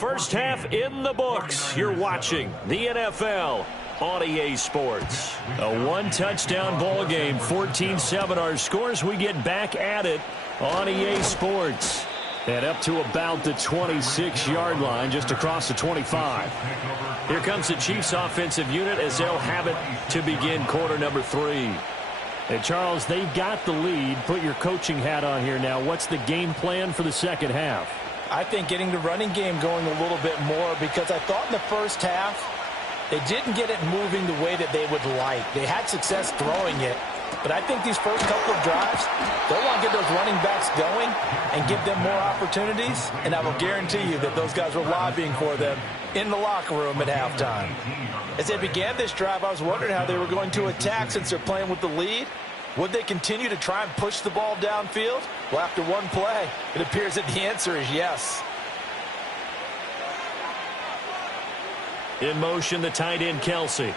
First half in the books. You're watching the NFL on EA Sports. A one-touchdown ball game, 14-7 our scores. We get back at it on EA Sports. And up to about the 26-yard line, just across the 25. Here comes the Chiefs offensive unit as they'll have it to begin quarter number 3. And Charles, they've got the lead. Put your coaching hat on here now. What's the game plan for the second half? I think getting the running game going a little bit more, because I thought in the first half they didn't get it moving the way that they would like. They had success throwing it, but I think these first couple of drives, they'll want to get those running backs going and give them more opportunities, and I will guarantee you that those guys were lobbying for them in the locker room at halftime. As they began this drive, I was wondering how they were going to attack since they're playing with the lead. Would they continue to try and push the ball downfield? Well, after one play, it appears that the answer is yes. In motion, the tight end, Kelsey.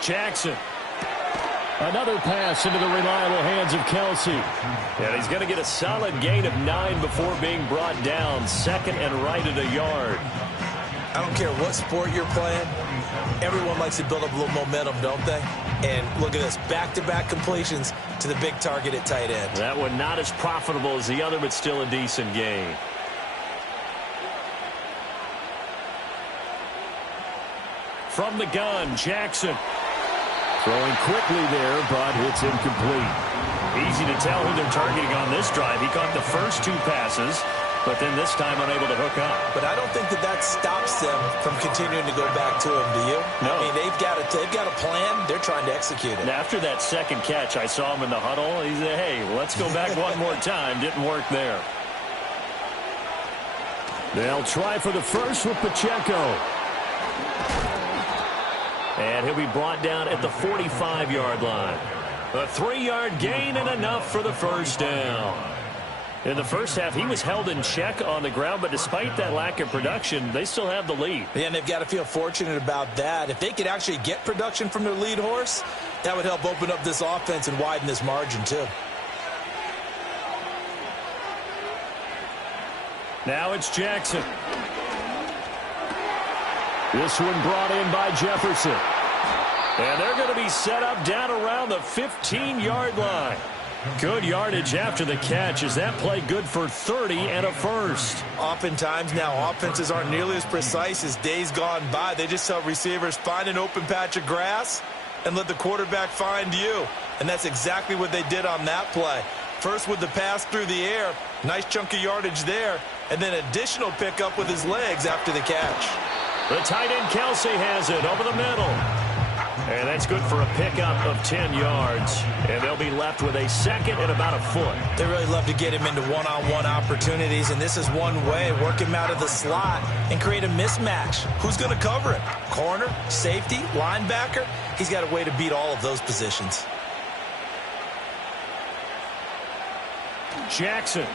Jackson. Another pass into the reliable hands of Kelsey. And he's going to get a solid gain of 9 before being brought down. Second and right at a yard. I don't care what sport you're playing. Everyone likes to build up a little momentum, don't they? And look at this, back-to-back completions to the big target at tight end. That one not as profitable as the other, but still a decent gain. From the gun, Jackson. Throwing quickly there, but it's incomplete. Easy to tell who they're targeting on this drive. He caught the first 2 passes, but then this time unable to hook up. But I don't think that stops them from continuing to go back to him, do you? No. I mean, they've got a plan. They're trying to execute it. And after that second catch, I saw him in the huddle. He said, hey, let's go back one more time. Didn't work there. They'll try for the first with Pacheco. And he'll be brought down at the 45-yard line. A 3-yard gain and enough for the first down. In the first half, he was held in check on the ground, but despite that lack of production, they still have the lead. Yeah, and they've got to feel fortunate about that. If they could actually get production from their lead horse, that would help open up this offense and widen this margin too. Now it's Jackson. This one brought in by Jefferson. And they're going to be set up down around the 15-yard line. Good yardage after the catch. Is that play good for 30 and a first? Oftentimes now offenses aren't nearly as precise as days gone by. They just tell receivers, find an open patch of grass and let the quarterback find you. And that's exactly what they did on that play. First with the pass through the air, nice chunk of yardage there, and then additional pickup with his legs after the catch. The tight end Kelsey has it over the middle. And that's good for a pickup of 10 yards. And they'll be left with a second and about a foot. They really love to get him into one-on-one opportunities, and this is one way. Work him out of the slot and create a mismatch. Who's going to cover him? Corner, safety, linebacker? He's got a way to beat all of those positions. Jackson.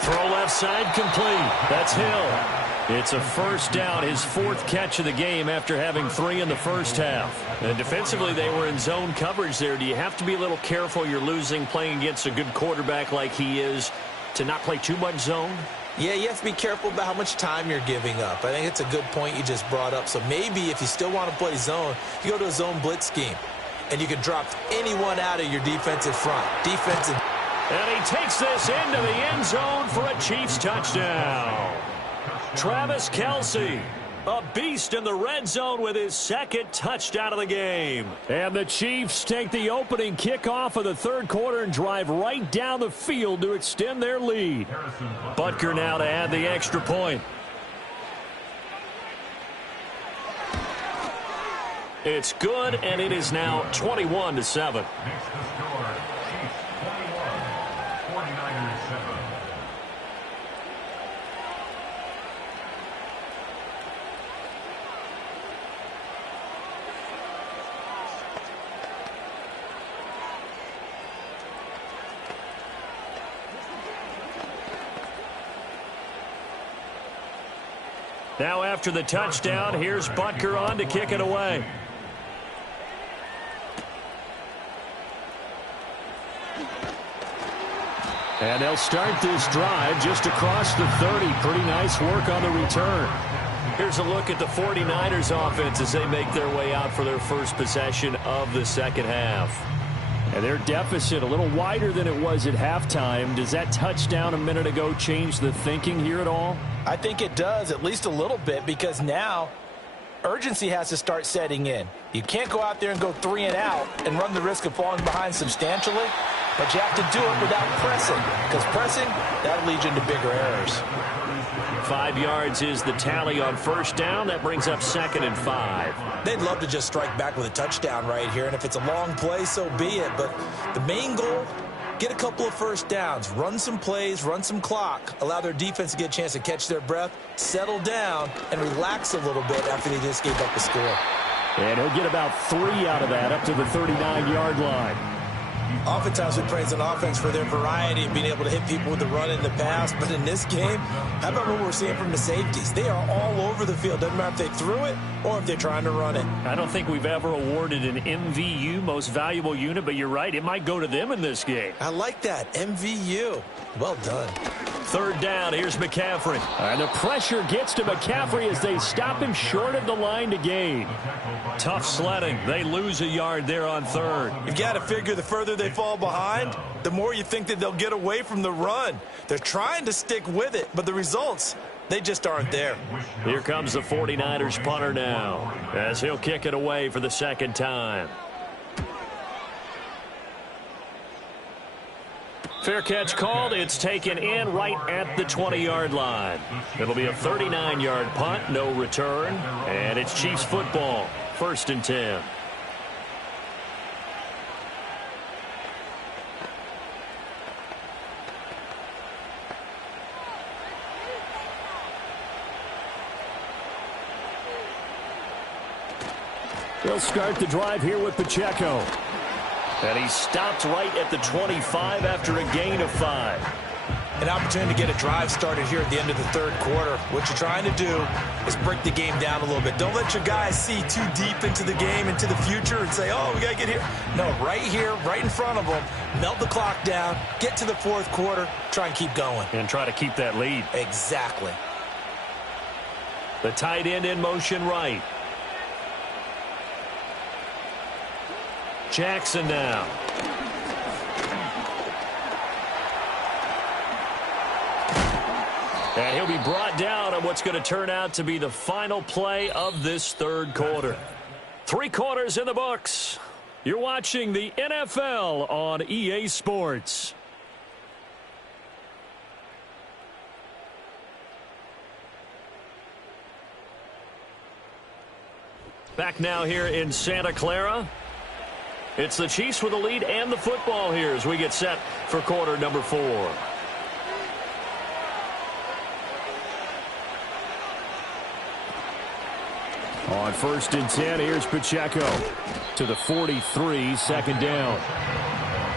Throw left side complete. That's Hill. It's a first down, his 4th catch of the game after having 3 in the first half. And defensively, they were in zone coverage there. Do you have to be a little careful you're losing playing against a good quarterback like he is to not play too much zone? Yeah, you have to be careful about how much time you're giving up. I think it's a good point you just brought up. So maybe if you still want to play zone, you go to a zone blitz scheme, and you can drop anyone out of your defensive front. And he takes this into the end zone for a Chiefs touchdown. Travis Kelce, a beast in the red zone with his 2nd touchdown of the game. And the Chiefs take the opening kickoff of the 3rd quarter and drive right down the field to extend their lead. Butker now to add the extra point. It's good, and it is now 21-7. Now after the touchdown, here's Butker on to kick it away. And they'll start this drive just across the 30. Pretty nice work on the return. Here's a look at the 49ers offense as they make their way out for their first possession of the second half. And their deficit a little wider than it was at halftime. Does that touchdown a minute ago change the thinking here at all? I think it does, at least a little bit, because now urgency has to start setting in. You can't go out there and go 3 and out and run the risk of falling behind substantially, but you have to do it without pressing, because pressing, that'll lead you into bigger errors. 5 yards is the tally on first down. That brings up 2nd and 5. They'd love to just strike back with a touchdown right here, and if it's a long play, so be it. But the main goal, get a couple of first downs, run some plays, run some clock, allow their defense to get a chance to catch their breath, settle down, and relax a little bit after they just gave up the score. And he'll get about 3 out of that up to the 39-yard line. Oftentimes we praise an offense for their variety of being able to hit people with the run in the pass, but in this game, how about what we're seeing from the safeties? They are all over the field. Doesn't matter if they threw it or if they're trying to run it. I don't think we've ever awarded an MVU, most valuable unit, but you're right, it might go to them in this game. I like that, MVU. Well done. 3rd down, here's McCaffrey. And the pressure gets to McCaffrey as they stop him short of the line to gain. Tough sledding. They lose a yard there on 3rd. You've got to figure the further they fall behind, the more you think that they'll get away from the run. They're trying to stick with it, but the results, they just aren't there. Here comes the 49ers punter now, as he'll kick it away for the 2nd time. Fair catch called. It's taken in right at the 20-yard line. It'll be a 39-yard punt, no return, and it's Chiefs football, 1st and 10. They'll start the drive here with Pacheco. And he stopped right at the 25 after a gain of 5. An opportunity to get a drive started here at the end of the 3rd quarter. What you're trying to do is break the game down a little bit. Don't let your guys see too deep into the game, into the future, and say, oh, we got to get here. No, right here, right in front of them, melt the clock down, get to the 4th quarter, try and keep going. And try to keep that lead. Exactly. The tight end in motion right. Jackson now. And he'll be brought down on what's going to turn out to be the final play of this 3rd quarter. 3 quarters in the books. You're watching the NFL on EA Sports. Back now here in Santa Clara. It's the Chiefs with the lead and the football here as we get set for quarter number 4. On 1st and 10, here's Pacheco to the 43, 2nd down.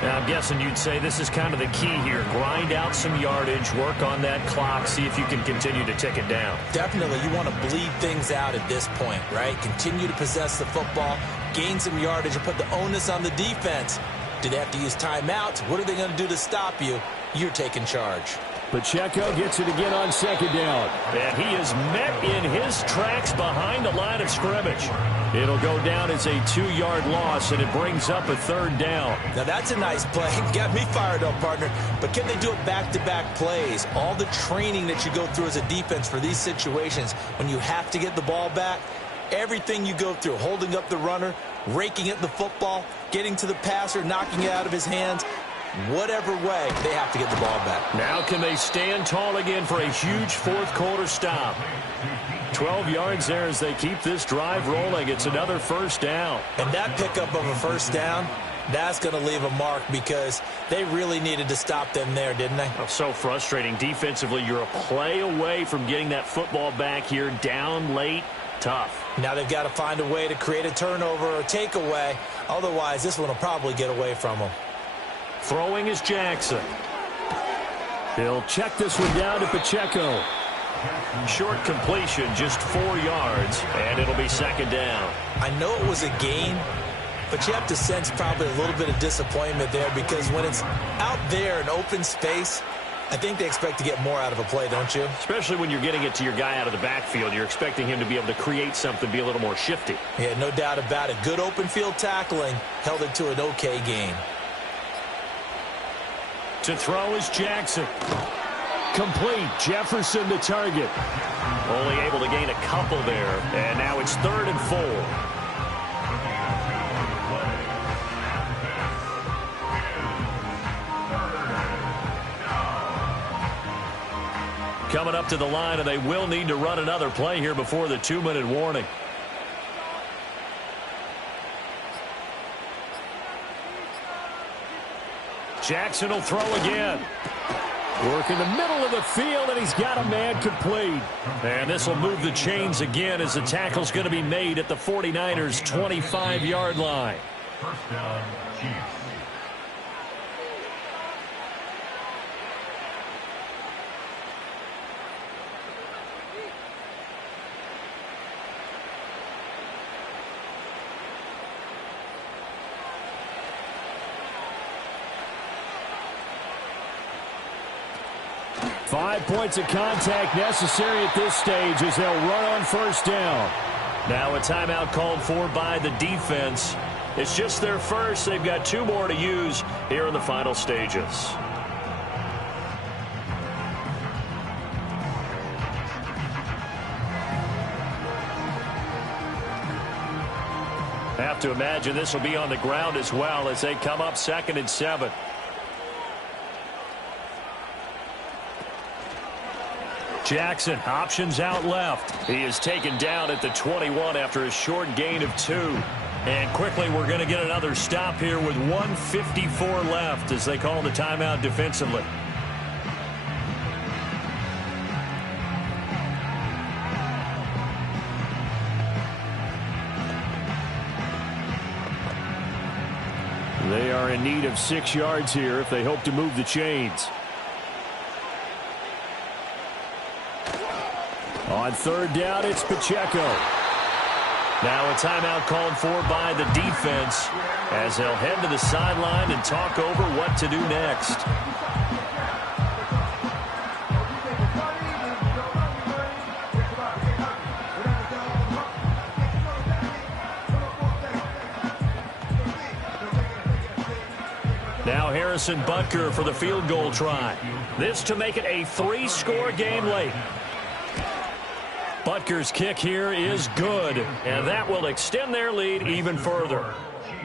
Now, I'm guessing you'd say this is kind of the key here. Grind out some yardage, work on that clock, see if you can continue to tick it down. Definitely. You want to bleed things out at this point, right? Continue to possess the football, gain some yardage, and put the onus on the defense. Do they have to use timeouts? What are they going to do to stop you? You're taking charge. Pacheco gets it again on 2nd down. And he is met in his tracks behind the line of scrimmage. It'll go down as a 2-yard loss, and it brings up a 3rd down. Now, that's a nice play. Got me fired up, partner. But can they do it back-to-back plays? All the training that you go through as a defense for these situations, when you have to get the ball back, everything you go through, holding up the runner, raking at the football, getting to the passer, knocking it out of his hands, whatever way, they have to get the ball back. Now can they stand tall again for a huge 4th quarter stop? 12 yards there as they keep this drive rolling. It's another 1st down. And that pickup of a 1st down, that's going to leave a mark because they really needed to stop them there, didn't they? Oh, so frustrating. Defensively, you're a play away from getting that football back here, down late. Tough. Now they've got to find a way to create a turnover or takeaway. Otherwise, this one will probably get away from them. Throwing is Jackson. He'll check this one down to Pacheco. Short completion, just 4 yards, and it'll be 2nd down. I know it was a gain, but you have to sense probably a little bit of disappointment there because when it's out there in open space, I think they expect to get more out of a play, don't you? Especially when you're getting it to your guy out of the backfield. You're expecting him to be able to create something, be a little more shifty. Yeah, no doubt about it. Good open field tackling held it to an okay game. To throw is Jackson. Complete. Jefferson to target. Only able to gain a couple there. And now it's 3rd and 4. Coming up to the line, and they will need to run another play here before the 2-minute warning. Jackson will throw again. Work in the middle of the field, and he's got a man complete. And this will move the chains again as the tackle's going to be made at the 49ers' 25-yard line. First down, Chiefs. 5 points of contact necessary at this stage as they'll run on first down. Now a timeout called for by the defense. It's just their first. They've got 2 more to use here in the final stages. Have to imagine this will be on the ground as well as they come up 2nd and 7. Jackson, options out left. He is taken down at the 21 after a short gain of 2. And quickly we're going to get another stop here with 1:54 left as they call the timeout defensively. They are in need of 6 yards here if they hope to move the chains. On 3rd down, it's Pacheco. Now a timeout called for by the defense as they'll head to the sideline and talk over what to do next. Now Harrison Butker for the field goal try. This to make it a 3-score game late. Butker's kick here is good, and that will extend their lead even further.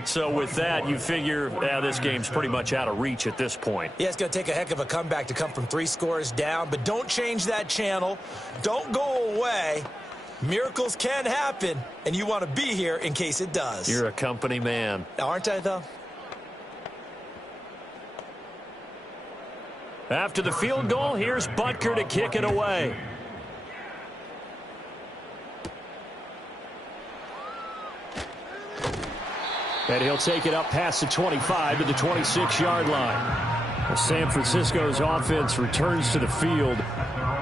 So with that, you figure this game's pretty much out of reach at this point. Yeah, it's going to take a heck of a comeback to come from 3 scores down, but don't change that channel. Don't go away. Miracles can happen, and you want to be here in case it does. You're a company man. Aren't I, though? After the field goal, here's Butker to kick it away. And he'll take it up past the 25 to the 26-yard line. San Francisco's offense returns to the field.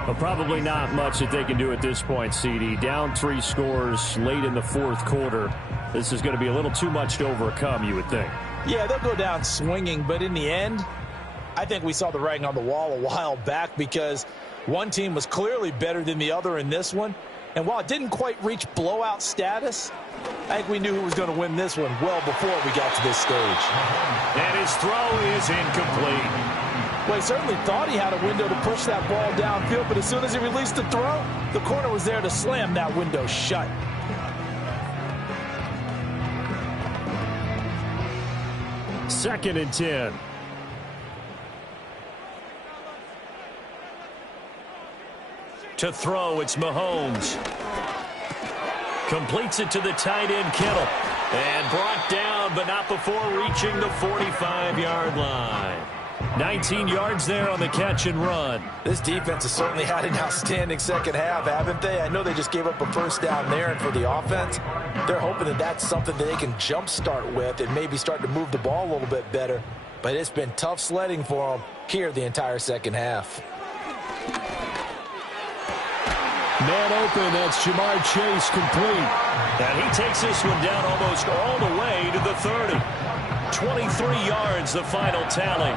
But probably not much that they can do at this point, CD. Down 3 scores late in the 4th quarter. This is going to be a little too much to overcome, you would think. Yeah, they'll go down swinging, but in the end, I think we saw the writing on the wall a while back because one team was clearly better than the other in this one. And while it didn't quite reach blowout status, I think we knew who was going to win this one well before we got to this stage. And his throw is incomplete. Well, he certainly thought he had a window to push that ball downfield, but as soon as he released the throw, the corner was there to slam that window shut. Second and 10. To throw, it's Mahomes. Completes it to the tight end, Kittle. And brought down, but not before reaching the 45-yard line. 19 yards there on the catch and run. This defense has certainly had an outstanding second half, haven't they? I know they just gave up a first down there, and for the offense, they're hoping that that's something that they can jumpstart with and maybe start to move the ball a little bit better. But it's been tough sledding for them here the entire second half. Man open, that's Jamar Chase complete. And he takes this one down almost all the way to the 30. 23 yards, the final tally.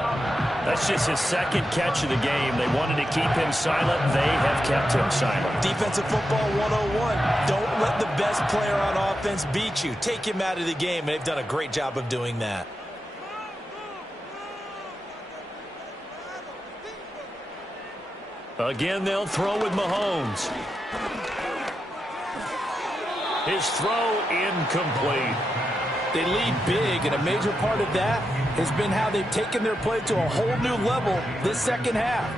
That's just his second catch of the game. They wanted to keep him silent. They have kept him silent. Defensive football 101. Don't let the best player on offense beat you. Take him out of the game, and they've done a great job of doing that. Again, they'll throw with Mahomes. His throw incomplete. They lead big, and a major part of that has been how they've taken their play to a whole new level this second half.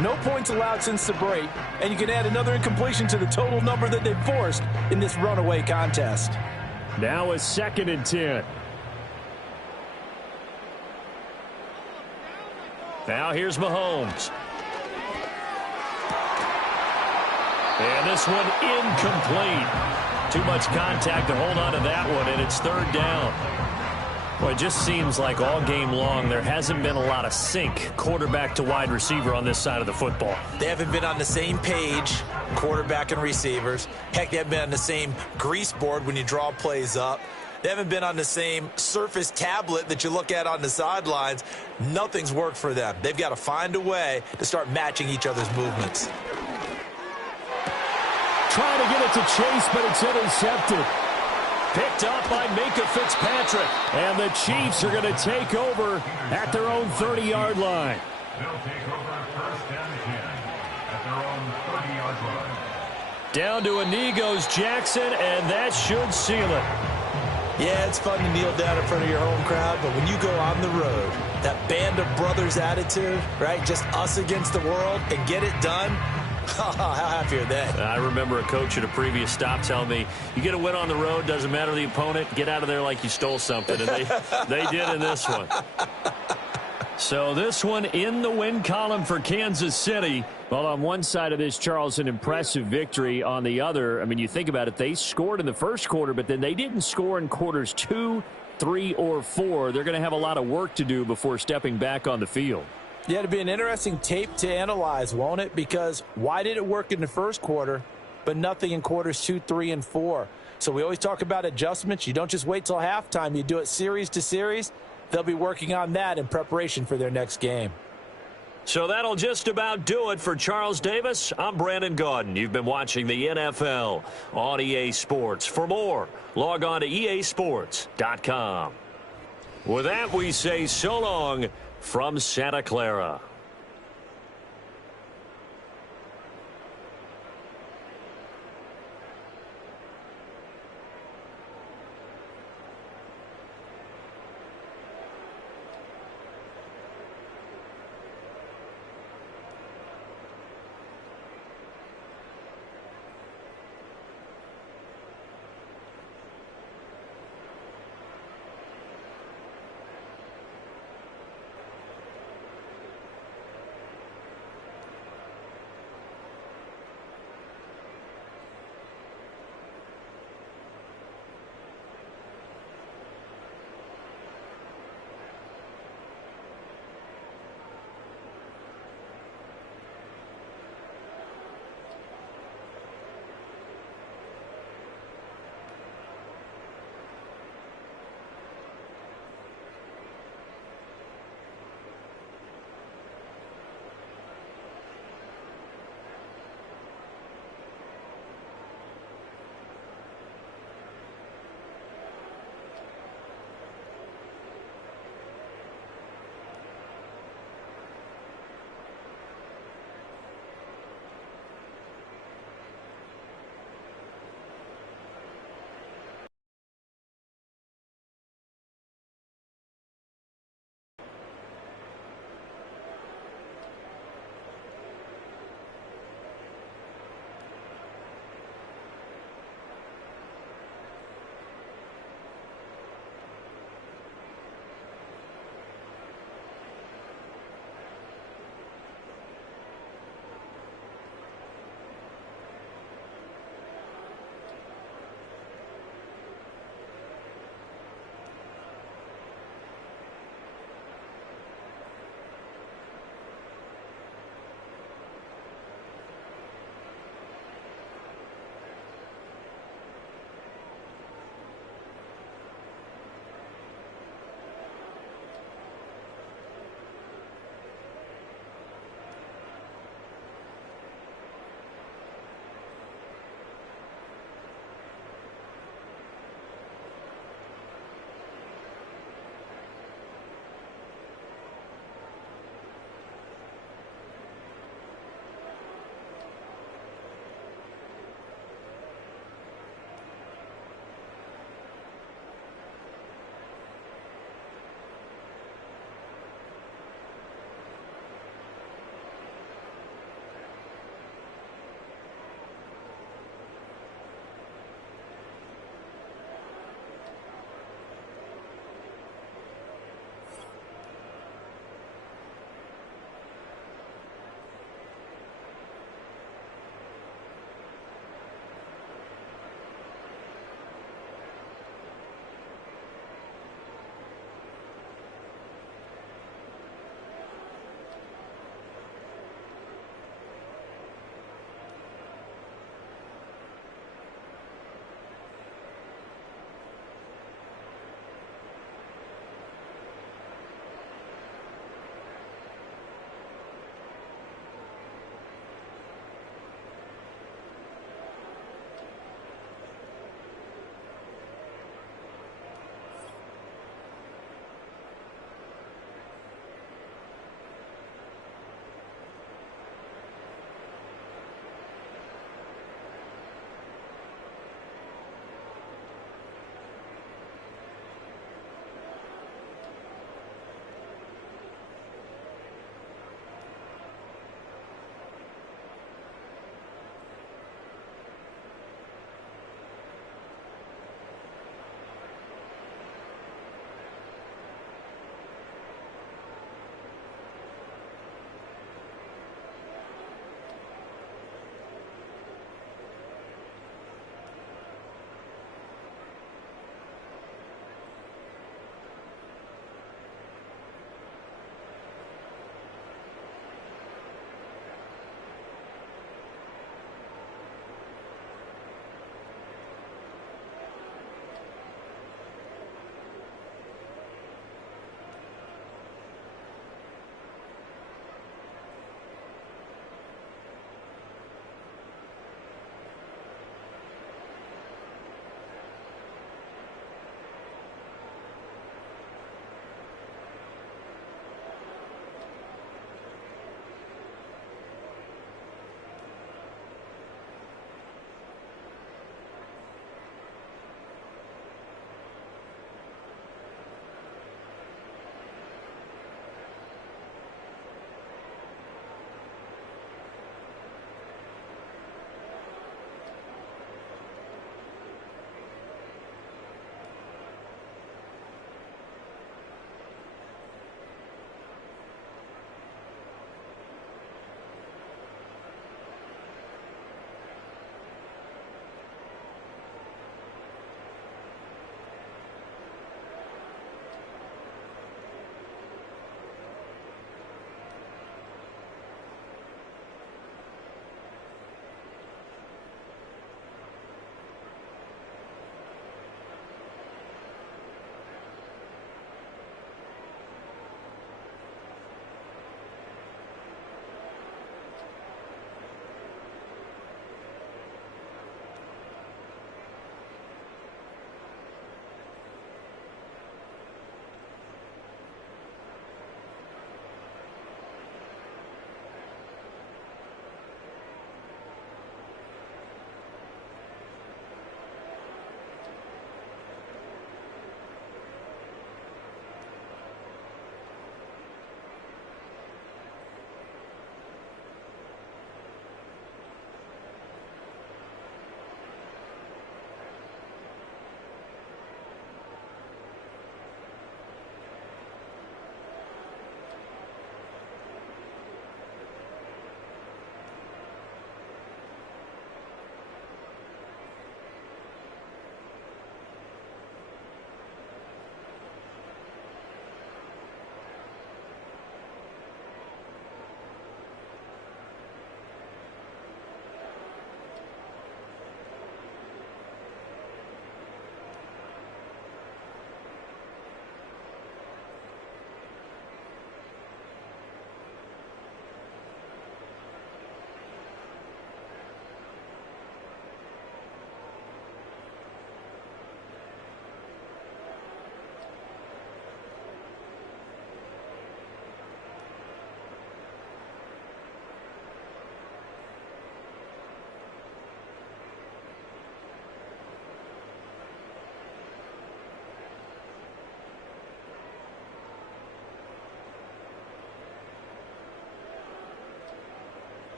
No points allowed since the break, and you can add another incompletion to the total number that they've forced in this runaway contest. Now a 2nd and 10. Now here's Mahomes. And this one incomplete. Too much contact to hold on to that one, and it's 3rd down. Well, it just seems like all game long there hasn't been a lot of sync quarterback to wide receiver on this side of the football. They haven't been on the same page, quarterback and receivers. Heck, they haven't been on the same grease board when you draw plays up. They haven't been on the same Surface tablet that you look at on the sidelines. Nothing's worked for them. They've got to find a way to start matching each other's movements. Trying to get it to Chase, but it's intercepted. Picked up by Minka Fitzpatrick. And the Chiefs are going to take over at their own 30-yard line. They'll take over 1st and 10 at their own 30-yard line. Down to a knee goes Jackson, and that should seal it. Yeah, it's fun to kneel down in front of your home crowd, but when you go on the road, that band of brothers attitude, right, just us against the world, and get it done, how happy are they? I remember a coach at a previous stop telling me, you get a win on the road, doesn't matter the opponent, get out of there like you stole something. And they did in this one. So this one in the win column for Kansas City. Well, on one side of this, Charles, an impressive victory. On the other, I mean, you think about it, they scored in the first quarter, but then they didn't score in quarters 2, 3, or 4. They're going to have a lot of work to do before stepping back on the field. Yeah, it'll be an interesting tape to analyze, won't it? Because why did it work in the first quarter, but nothing in quarters 2, 3, and 4? So we always talk about adjustments. You don't just wait till halftime. You do it series to series. They'll be working on that in preparation for their next game. So that'll just about do it for Charles Davis. I'm Brandon Gaudin. You've been watching the NFL on EA Sports. For more, log on to easports.com. With that, we say so long from Santa Clara.